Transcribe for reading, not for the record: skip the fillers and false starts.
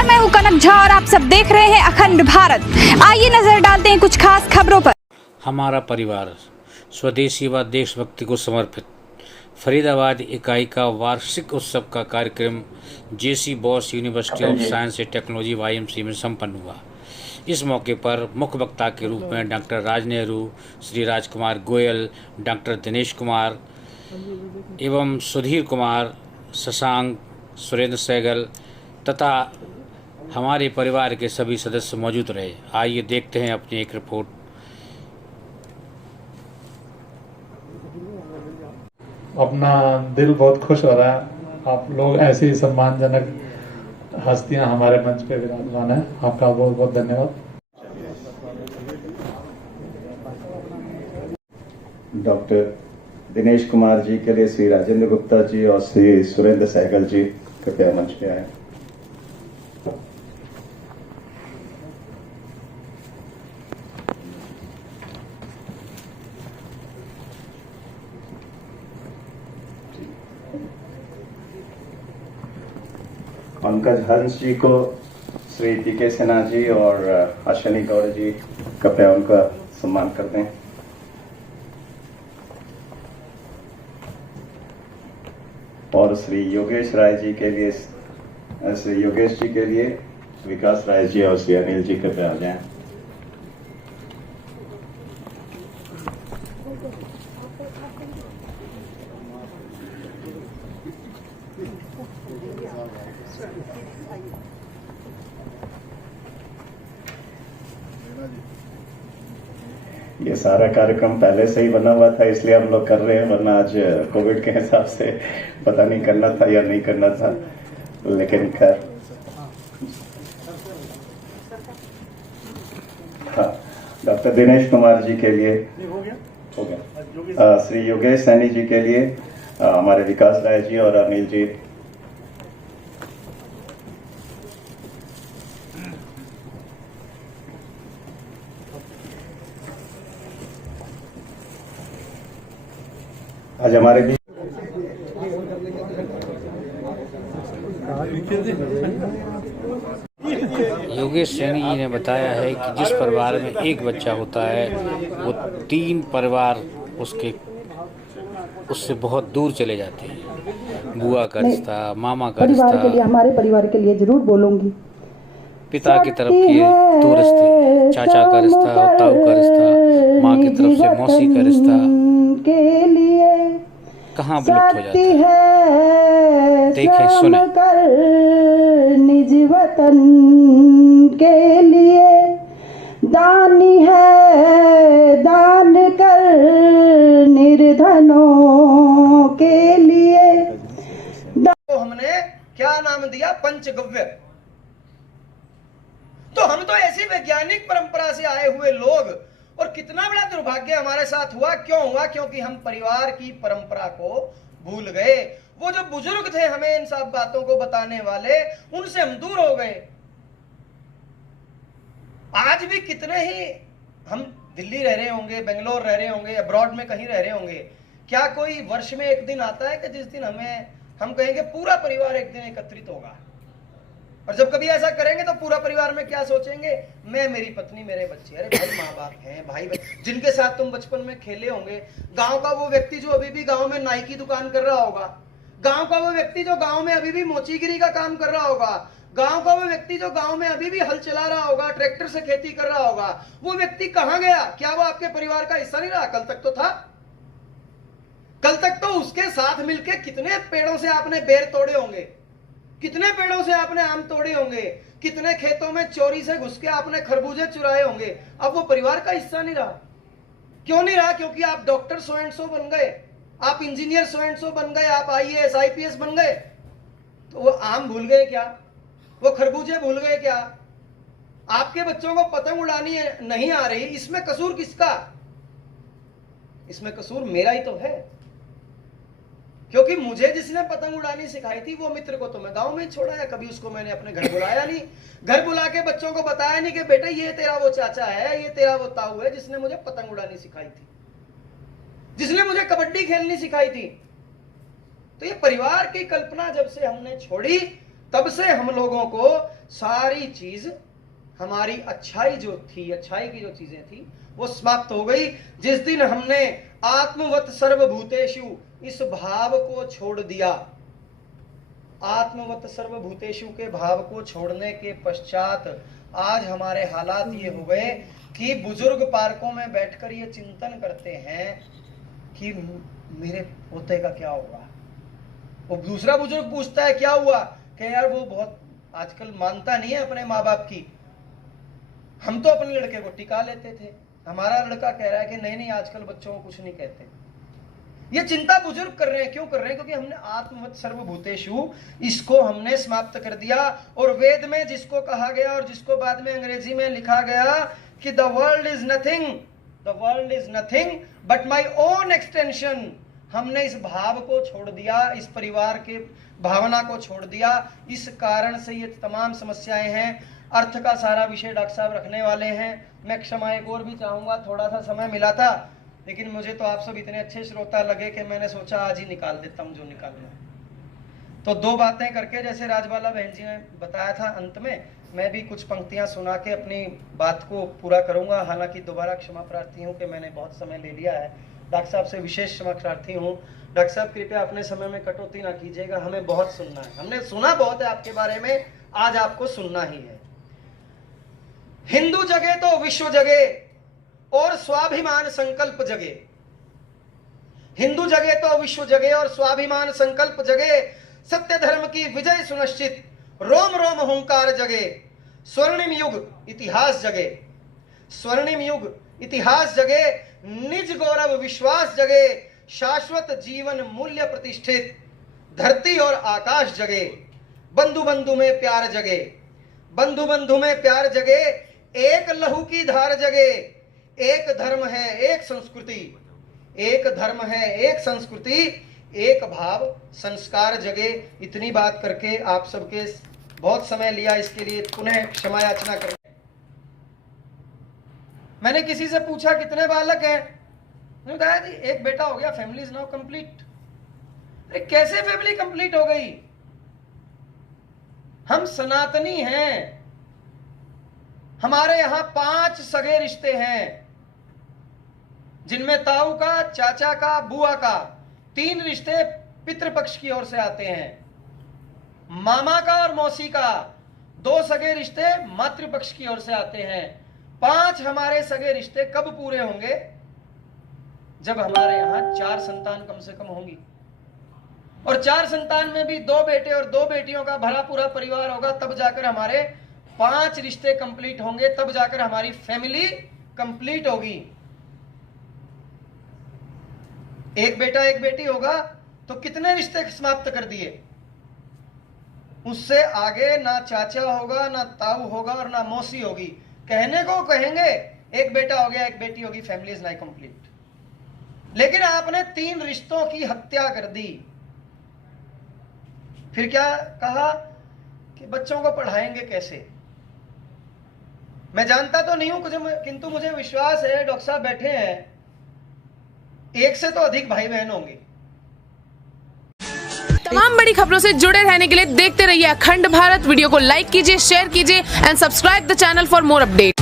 नमस्कार, मैं हूं कनक झा और आप सब देख रहे हैं अखंड भारत। आइए नजर डालते हैं कुछ खास खबरों पर। हमारा परिवार स्वदेशी व देशभक्ति को समर्पित फरीदाबाद इकाई का वार्षिक उत्सव का कार्यक्रम JC Bose University of Science and Technology YMCA में संपन्न हुआ। इस मौके पर मुख्य वक्ता के रूप में डॉक्टर राज नेहरू, श्री राजकुमार गोयल, डॉक्टर दिनेश कुमार एवं सुधीर कुमार, शशांक, सुरेंद्र सहगल तथा हमारे परिवार के सभी सदस्य मौजूद रहे। आइए देखते हैं अपनी एक रिपोर्ट। अपना दिल बहुत खुश हो रहा है। आप लोग ऐसी ही सम्मानजनक हस्तियां हमारे मंच पे विराजमान है। आपका बहुत बहुत धन्यवाद। डॉक्टर दिनेश कुमार जी के लिए श्री राजेंद्र गुप्ता जी और श्री सुरेंद्र सहगल जी कृपया मंच पे आए। पंकज हंस जी को श्री PK सिन्हा जी और अश्विनी गौड़ जी कृपया उनका सम्मान कर दें। और श्री योगेश राय जी के लिए श्री योगेश जी के लिए विकास राय जी और श्री अनिल जी कृपया आ जाएं। ये सारा कार्यक्रम पहले से ही बना हुआ था, इसलिए हम लोग कर रहे हैं, वरना आज कोविड के हिसाब से पता नहीं करना था या नहीं करना था, लेकिन खैर। हाँ, डॉक्टर दिनेश कुमार जी के लिए हो गया। श्री योगेश सैनी जी के लिए हमारे विकास राय जी और अनिल जी। आज हमारे बीच योगेश सैनी जी ने बताया है कि जिस परिवार में एक बच्चा होता है वो 3 परिवार उससे बहुत दूर चले जाते हैं। बुआ का रिश्ता, मामा का रिश्ता, परिवार के लिए, हमारे परिवार के लिए जरूर बोलूंगी। पिता की तरफ के 2 रिश्ते, चाचा का रिश्ता, ताऊ का रिश्ता, माँ की तरफ से मौसी का रिश्ता के लिए कहाँ विलुप्त हो जाता है। देखें, सुने। निज वतन के लिए दानी है, दान कर निर्धनों के लिए। तो हमने क्या नाम दिया? पंचगव्य। तो हम तो ऐसी वैज्ञानिक परंपरा से आए हुए लोग, और कितना बड़ा दुर्भाग्य हमारे साथ हुआ। क्यों हुआ? क्योंकि हम परिवार की परंपरा को भूल गए। वो जो बुजुर्ग थे हमें इन सब बातों को बताने वाले, उनसे हम दूर हो गए। आज भी कितने ही हम दिल्ली रह रहे होंगे, बेंगलोर रह रहे होंगे, अब्रॉड में कहीं रह रहे होंगे, क्या कोई वर्ष में एक दिन आता है कि जिस दिन हम कहेंगे पूरा परिवार एक दिन एकत्रित होगा? और जब कभी ऐसा करेंगे तो पूरा परिवार में क्या सोचेंगे? मैं, मेरी पत्नी, मेरे बच्चे। अरे भाई, माँ बाप हैं, भाई जिनके साथ तुम बचपन में खेले होंगे। गांव का वो व्यक्ति जो अभी भी गांव में नाई की दुकान कर रहा होगा, गांव का वो व्यक्ति जो गांव में अभी भी मोचीगिरी का काम कर रहा होगा, गांव का वो व्यक्ति जो गांव में अभी भी हल चला रहा होगा, ट्रैक्टर से खेती कर रहा होगा, वो व्यक्ति कहां गया? क्या वो आपके परिवार का हिस्सा नहीं रहा? कल तक तो था। कल तक तो उसके साथ मिलके कितने पेड़ों से आपने बेर तोड़े होंगे, कितने पेड़ों से आपने आम तोड़े होंगे, कितने खेतों में चोरी से घुस के आपने खरबूजे चुराए होंगे। अब वो परिवार का हिस्सा नहीं रहा। क्यों नहीं रहा? क्योंकि आप डॉक्टर सो एंड सो बन गए, आप इंजीनियर सो एंड सो बन गए, आप IAS IPS बन गए। तो वो आम भूल गए क्या? वो खरबूजे भूल गए क्या? आपके बच्चों को पतंग उड़ानी नहीं आ रही, इसमें कसूर किसका? इसमें कसूर मेरा ही तो है। क्योंकि मुझे जिसने पतंग उड़ानी सिखाई थी वो मित्र को तो मैं गांव में ही छोड़ा है, कभी उसको मैंने अपने घर बुलाया नहीं। घर बुला के बच्चों को बताया नहीं कि बेटे ये तेरा वो चाचा है, ये तेरा वो ताऊ है जिसने मुझे पतंग उड़ानी सिखाई थी, जिसने मुझे कबड्डी खेलनी सिखाई थी। तो ये परिवार की कल्पना जब से हमने छोड़ी, तब से हम लोगों को सारी चीज, हमारी अच्छाई जो थी, अच्छाई की जो चीजें थी वो समाप्त हो गई। जिस दिन हमने आत्मवत सर्वभूतेषु इस भाव को छोड़ दिया, आत्मवत सर्वभूतेषु के भाव को छोड़ने के पश्चात आज हमारे हालात ये हो गए कि बुजुर्ग पार्कों में बैठकर ये चिंतन करते हैं कि मेरे पोते का क्या होगा। वो दूसरा बुजुर्ग पूछता है क्या हुआ, कि यार वो बहुत आजकल मानता नहीं है अपने माँ बाप की, हम तो अपने लड़के को टिका लेते थे, हमारा लड़का कह रहा है कि नहीं नहीं आजकल बच्चों को कुछ नहीं कहते। ये चिंता बुजुर्ग कर रहे हैं, क्यों कर रहे हैं? क्योंकि हमने आत्मवत सर्वभूतेषु इसको हमने समाप्त कर दिया। और वेद में जिसको कहा गया और जिसको बाद में अंग्रेजी में लिखा गया कि the world is nothing but my own extension, हमने इस भाव को छोड़ दिया, इस परिवार के भावना को छोड़ दिया। इस कारण से ये तमाम समस्याएं हैं। अर्थ का सारा विषय डॉक्टर साहब रखने वाले हैं। मैं क्षमा एक और भी चाहूंगा, थोड़ा सा समय मिला था लेकिन मुझे तो आप सब इतने अच्छे श्रोता लगे कि मैंने सोचा आज ही निकाल देता हूँ जो निकालना है। तो दो बातें करके, जैसे राजबाला बहन जी ने बताया था अंत में, मैं भी कुछ पंक्तियां सुना के अपनी बात को पूरा करूंगा। हालांकि दोबारा क्षमा प्रार्थी हूँ कि मैंने बहुत समय ले लिया है। डॉक्टर साहब से विशेष क्षमा प्रार्थी हूँ। डॉक्टर साहब कृपया अपने समय में कटौती ना कीजिएगा, हमें बहुत सुनना है। हमने सुना बहुत है आपके बारे में, आज आपको सुनना ही है। हिंदू जगे तो विश्व जगे और स्वाभिमान संकल्प जगे। हिंदु जगे तो विश्व जगे और स्वाभिमान संकल्प जगे। सत्य धर्म की विजय सुनिश्चित, रोम रोम हुंकार जगे। स्वर्णिम युग इतिहास जगे, स्वर्णिम युग इतिहास जगे। निज गौरव विश्वास जगे, शाश्वत जीवन मूल्य प्रतिष्ठित। धरती और आकाश जगे, बंधु बंधु में प्यार जगे, बंधु बंधु में प्यार जगे। एक लहू की धार जगे, एक धर्म है एक संस्कृति, एक धर्म है एक संस्कृति, एक भाव संस्कार जगे। इतनी बात करके आप सबके बहुत समय लिया, इसके लिए पुनः क्षमा याचना कर। मैंने किसी से पूछा कितने बालक हैं, उन्होंने बताया जी एक बेटा हो गया, फैमिली इज नाउ कंप्लीट। अरे कैसे फैमिली कंप्लीट हो गई? हम सनातनी हैं, हमारे यहां 5 सगे रिश्ते हैं जिनमें ताऊ का, चाचा का, बुआ का, 3 रिश्ते पितृपक्ष की ओर से आते हैं, मामा का और मौसी का 2 सगे रिश्ते मातृपक्ष की ओर से आते हैं। 5 हमारे सगे रिश्ते कब पूरे होंगे? जब हमारे यहां 4 संतान कम से कम होंगी, और 4 संतान में भी 2 बेटे और 2 बेटियों का भरा पूरा परिवार होगा, तब जाकर हमारे 5 रिश्ते कंप्लीट होंगे, तब जाकर हमारी फैमिली कंप्लीट होगी। एक बेटा एक बेटी होगा तो कितने रिश्ते समाप्त कर दिए? उससे आगे ना चाचा होगा, ना ताऊ होगा और ना मौसी होगी। कहने को कहेंगे एक बेटा हो गया एक बेटी होगी, फैमिली इज नाउ कंप्लीट। लेकिन आपने 3 रिश्तों की हत्या कर दी। फिर क्या कहा कि बच्चों को पढ़ाएंगे कैसे? मैं जानता तो नहीं हूं, किंतु मुझे विश्वास है डॉक्टर साहब बैठे हैं, 1 से तो अधिक भाई बहन होंगे। तमाम बड़ी खबरों से जुड़े रहने के लिए देखते रहिए अखंड भारत। वीडियो को लाइक कीजिए, शेयर कीजिए and subscribe the channel for more update.